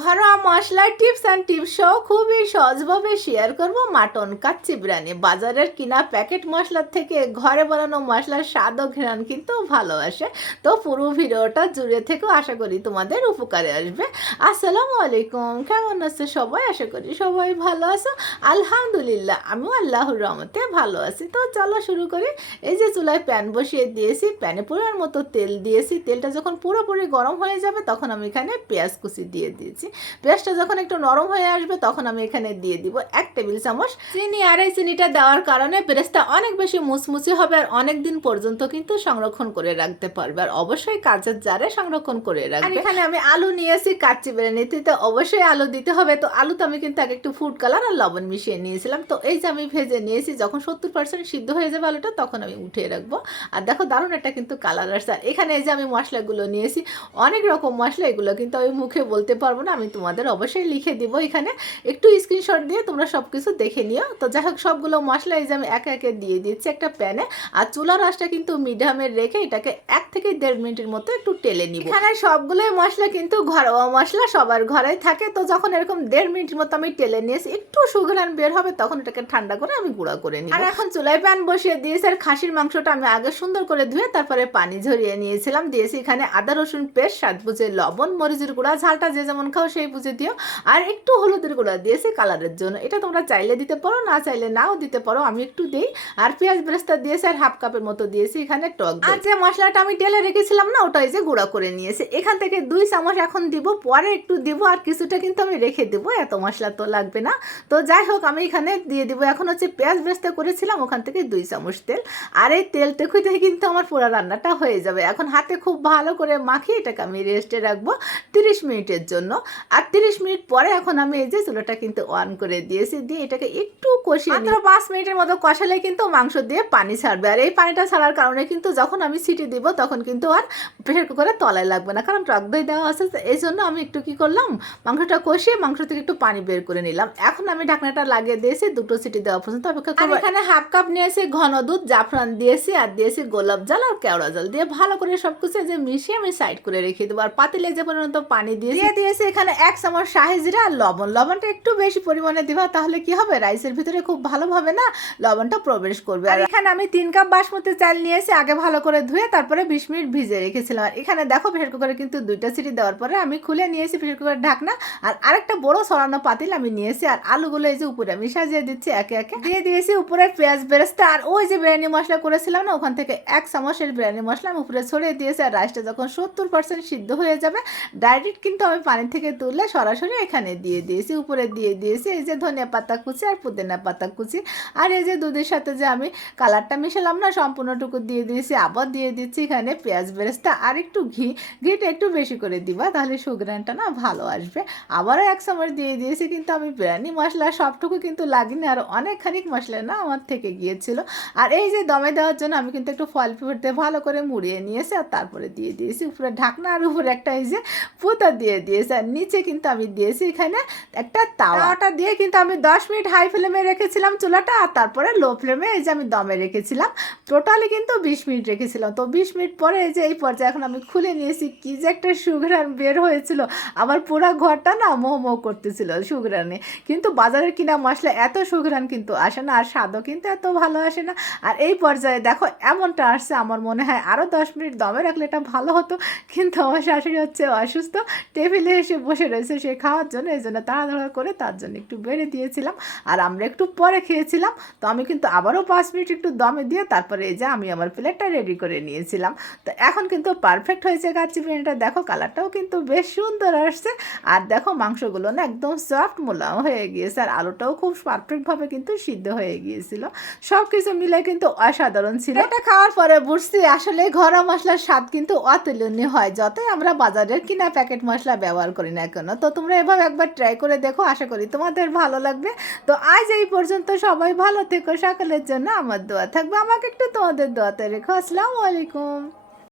ঘরোয়া মশলার tips and tips সহ খুবই সহজভাবে শেয়ার করব মাটন, কাচ্চি বিরিয়ানি। বাজারের কিনা প্যাকেট মশলার থেকে ঘরে বানানো মশলার স্বাদ ও ঘ্রাণ কিন্তু ভালো আসে। তো পুরো ভিডিওটা জুড়ে থেকেও আশা করি তোমাদের উপকারে আসবে। আসসালামু আলাইকুম। কেমন আছে সবাই? আশা করি সবাই ভালো আছো। আলহামদুলিল্লাহ, আমিও আল্লাহর রহমতে ভালো আছি। তো চলো শুরু করি। এই যে চুলায় প্যান বসিয়ে দিয়েছি প্যানে পুরোর মতো তেল দিয়েছি। তেলটা যখন পুরোপুরি গরম হয়ে যাবে তখন আমি এখানে পেঁয়াজ কুচি দিয়ে দিয়েছি। পেঁয়াজটা যখন একটু নরম হয়ে আসবে, তখন আমি এখানে দিয়ে দিব এক টেবিল চামচ চিনি। আর এই চিনিটা দেওয়ার কারণে পেঁয়াজটা অনেক বেশি মুচমুচে হবে আর অনেক দিন পর্যন্ত কিন্তু সংরক্ষণ করে রাখতে পারবে। আর অবশ্যই কাঁচের জারে সংরক্ষণ করে রাখবে। এখানে আমি আলু নিয়েছি, কাচ্চি বিরিয়ানিতে তো অবশ্যই আলু দিতে হবে। তো আলু তো আমি কিন্তু আগে একটু ফুড কালার আর লবণ মিশিয়ে নিয়েছিলাম। তো এই যে আমি ভেজে নিয়েছি, যখন সত্তর পার্সেন্ট সিদ্ধ হয়ে যাবে আলুটা, তখন আমি উঠিয়ে রাখব। আর দেখো দারুণ একটা কিন্তু কালার আসছে। আর এখানে এই যে আমি মশলাগুলো নিয়েছি, অনেক রকম মশলা, এগুলো কিন্তু আমি মুখে বলতে পারব না। আমি তোমাদের অবশ্যই লিখে দিব এখানে। একটু স্ক্রিনশট দিয়ে তোমরা সব কিছু দেখে নিও। তো যাই হোক, সবগুলো মশলা এই যে আমি একে একে দিয়ে দিচ্ছি একটা প্যানে আর চুলার আঁচটা কিন্তু মিডিয়ামে রেখে এটাকে এক থেকে দেড় মিনিটের মতো একটু টেলে নিব। এখানে সবগুলোই মশলা কিন্তু ঘরোয়া মশলা, সবার ঘরেই থাকে। তো যখন এরকম দেড় মিনিটের মতো আমি টেলে নিয়েছি, একটু সুঘ্রাণ বের হবে, তখন এটাকে ঠান্ডা করে আমি গুঁড়া করে নিই আর এখন চুলায় প্যান বসিয়ে দিয়েছি, আর খাসির মাংসটা আমি আগে সুন্দর করে ধুয়ে তারপরে পানি ঝরিয়ে নিয়েছিলাম। দিয়েছি এখানে আদা, রসুন, পেস্ট স্বাদ বুঝে লবণ, মরিচের গুঁড়া, ঝালটা যে যেমন খাও সেই বুঝে দিও। আর একটু হলুদের গুঁড়া দিয়েছি কালারের জন্য। এটা তোমরা চাইলে দিতে পারো, না চাইলে নাও দিতে পারো, আমি একটু দিই। আর পেঁয়াজ বেরেস্তা দিয়েছি আর হাফ কাপের মতো দিয়েছি এখানে টক আর যে মশলাটা আমি তেলে রেখেছিলাম না ওটা এই যে গুঁড়া করে নিয়েছি। এখান থেকে দুই চামচ এখন দিব, পরে একটু দিব, আর কিছুটা কিন্তু আমি রেখে দিব। এত মশলা তো লাগবে না। তো যাই হোক, আমি এখানে দিয়ে দিব। এখন হচ্ছে পেঁয়াজ বেরেস্তা করেছিলাম, ওখান থেকে দুই চামচ তেল। আর এই তেলটা খুঁজে কিন্তু আমার পুরো রান্নাটা হয়ে যাবে। এখন হাতে খুব ভালো করে মাখিয়ে এটাকে আমি রেস্টে রাখব তিরিশ মিনিটের জন্য। আর তিরিশ মিনিট পরে এখন আমি এই যে চুলোটা কিন্তু অন করে দিয়েছি। দিয়ে এটাকে একটু কষিয়ে মাত্র পাঁচ মিনিটের মতো কষালে কিন্তু মাংস দিয়ে পানি ছাড়বে। আর এই পানিটা ছাড়ার কারণে কিন্তু যখন আমি সিটি দিব তখন কিন্তু আর প্রেশার কুকারে তলায় লাগবে না। কারণ টক দই দেওয়া আছে এই জন্য আমি একটু কি করলাম মাংসটা কষিয়ে মাংস থেকে একটু পানি বের করে নিলাম। এখন আমি ঢাকনাটা লাগিয়ে দিয়েছি দুটো সিটি দেওয়া পর্যন্ত অপেক্ষা করব। এখানে হাফ কাপ নিয়েছি ঘন দুধ জাফরান দিয়েছি আর দিয়েছি গোলাপ জল আর কেওড়া জল। দিয়ে ভালো করে সব কিছু যে মিশিয়ে আমি সাইড করে রেখে দেবো। আর পাতিলে যে পর্যন্ত পানি দিয়ে দিয়ে দিয়েছি এখানে এক চামচ শাহি জিরা আর লবণ। লবণটা একটু বেশি পরিমাণে দিবা তাহলে কি হবে? রাইসের ভিতরে খুব ভালোভাবে না লবণটা প্রবেশ করবে। আর এখানে আমি তিন কাপ বাসমতি চাল নিয়েছি আগে ভালো করে ধুয়ে তারপরে বিশ মিনিট ভিজে রেখেছিলাম। আর এখানে দেখো প্রেশার কুকারে কিন্তু দুইটা সিটি দেওয়ার পরে আমি খুলে নিয়েছি প্রেশার কুকারের ঢাকনা। আর আরেকটা বড় সরানো পাতিল আমি নিয়েছি আর আলুগুলো এই যে উপরে আমি সাজিয়ে দিচ্ছি একে একে। দিয়ে দিয়েছি উপরে পেঁয়াজ বেরেস্তা আর ওই যে বিরিয়ানি মশলা করেছিলাম না ওখান থেকে এক চামচের বিরিয়ানি মশলা আমি উপরে ছড়িয়ে দিয়েছি। আর রাইসটা যখন সত্তর পার্সেন্ট সিদ্ধ হয়ে যাবে ডাইরেক্ট কিন্তু আমি পানি থেকে তুললে সরাসরি এখানে দিয়ে দিয়েছি, উপরে দিয়ে দিয়েছি। এই যে ধনিয়া পাতা কুচি আর পুদিনা পাতা কুচি। আর এই যে দুধের সাথে যে আমি কালারটা মিশালাম না, সম্পূর্ণটুকু দিয়ে দিয়েছি, আবার দিয়ে দিচ্ছি এখানে পেঁয়াজ বেরেস্তা আর একটু ঘি। ঘিটা একটু বেশি করে দিবা, তাহলে সুগ্রানটা না ভালো আসবে। আবারও এক চামচ দিয়ে দিয়েছি, কিন্তু আমি বিরিয়ানি মশলা সবটুকু কিন্তু লাগিনি, আর অনেকখানি মশলা না আমার থেকে গিয়েছিল। আর এই যে দমে দেওয়ার জন্য আমি কিন্তু একটু ফল পেপার দিয়ে ভালো করে মুড়িয়ে নিয়েছি, আর তারপরে দিয়ে দিয়েছি উপরে ঢাকনা, আর উপরে একটা এই যে পুতা দিয়ে দিয়েছি। আর নিচে কিন্তু আমি দিয়েছি এখানে একটা তাওয়াটা দিয়ে কিন্তু আমি দশ মিনিট হাই ফ্লেমে রেখেছিলাম চুলাটা, আর তারপরে লো ফ্লেমে এই যে আমি দমে রেখেছিলাম। টোটালি কিন্তু বিশ মিনিট রেখেছিলাম। তো বিশ মিনিট পরে এই যে এই পর্যায়ে এখন আমি খুলে নিয়েছি, কি যে একটা সুঘ্রাণ বের হয়েছিল। আমার পুরো ঘরটা না মোহ মোহ করতেছিল সুঘ্রাণে। কিন্তু বাজারের কিনা মশলা এত সুঘ্রাণ কিন্তু আসে না, আর স্বাদও কিন্তু এত ভালো আসে না। আর এই পর্যায়ে দেখো, এমনটা আসছে, আমার মনে হয় আরও দশ মিনিট দমে রাখলে এটা ভালো হতো। কিন্তু আমার শাশুড়ি হচ্ছে অসুস্থ, টেবিলে এসে বসে রয়েছে সে খাওয়ার জন্য, এই জন্য তাড়াতাড়া করে তার জন্য একটু বেড়ে দিয়েছিলাম। আর আমরা একটু পরে খেয়েছিলাম, তো আমি কিন্তু আবারও পাঁচ মিনিট একটু দমে দিয়ে তারপরে এই যে আমি আমার প্লেটটা রেডি করে নিয়েছিলাম। তো এখন কিন্তু পারফেক্ট হয়েছে কাচ্চি বিরিয়ানিটা। দেখো কালারটাও কিন্তু বেশ সুন্দর আসছে। আর দেখো মাংসগুলো না একদম সফট মোলাম হয়ে গিয়েছে। আর আলুটাও খুব পারফেক্টভাবে কিন্তু সিদ্ধ হয়ে গিয়েছিল। সব কিছু মিলে কিন্তু অসাধারণ ছিল। এটা খাওয়ার পরে বুঝছি আসলে ঘরোয়া মশলার স্বাদ কিন্তু অতুলনীয় হয়। যতই আমরা বাজারের কিনা প্যাকেট মশলা ব্যবহার না কেন তো তোমরা এভাবে একবার ট্রাই করে দেখো, আশা করি তোমাদের ভালো লাগবে। তো আজ এই পর্যন্ত সবাই ভালো থেকো, সকালের জন্য আমার দোয়া থাকবে। আমাকে একটু তোমাদের দোয়াতে রেখো। আসসালামু আলাইকুম।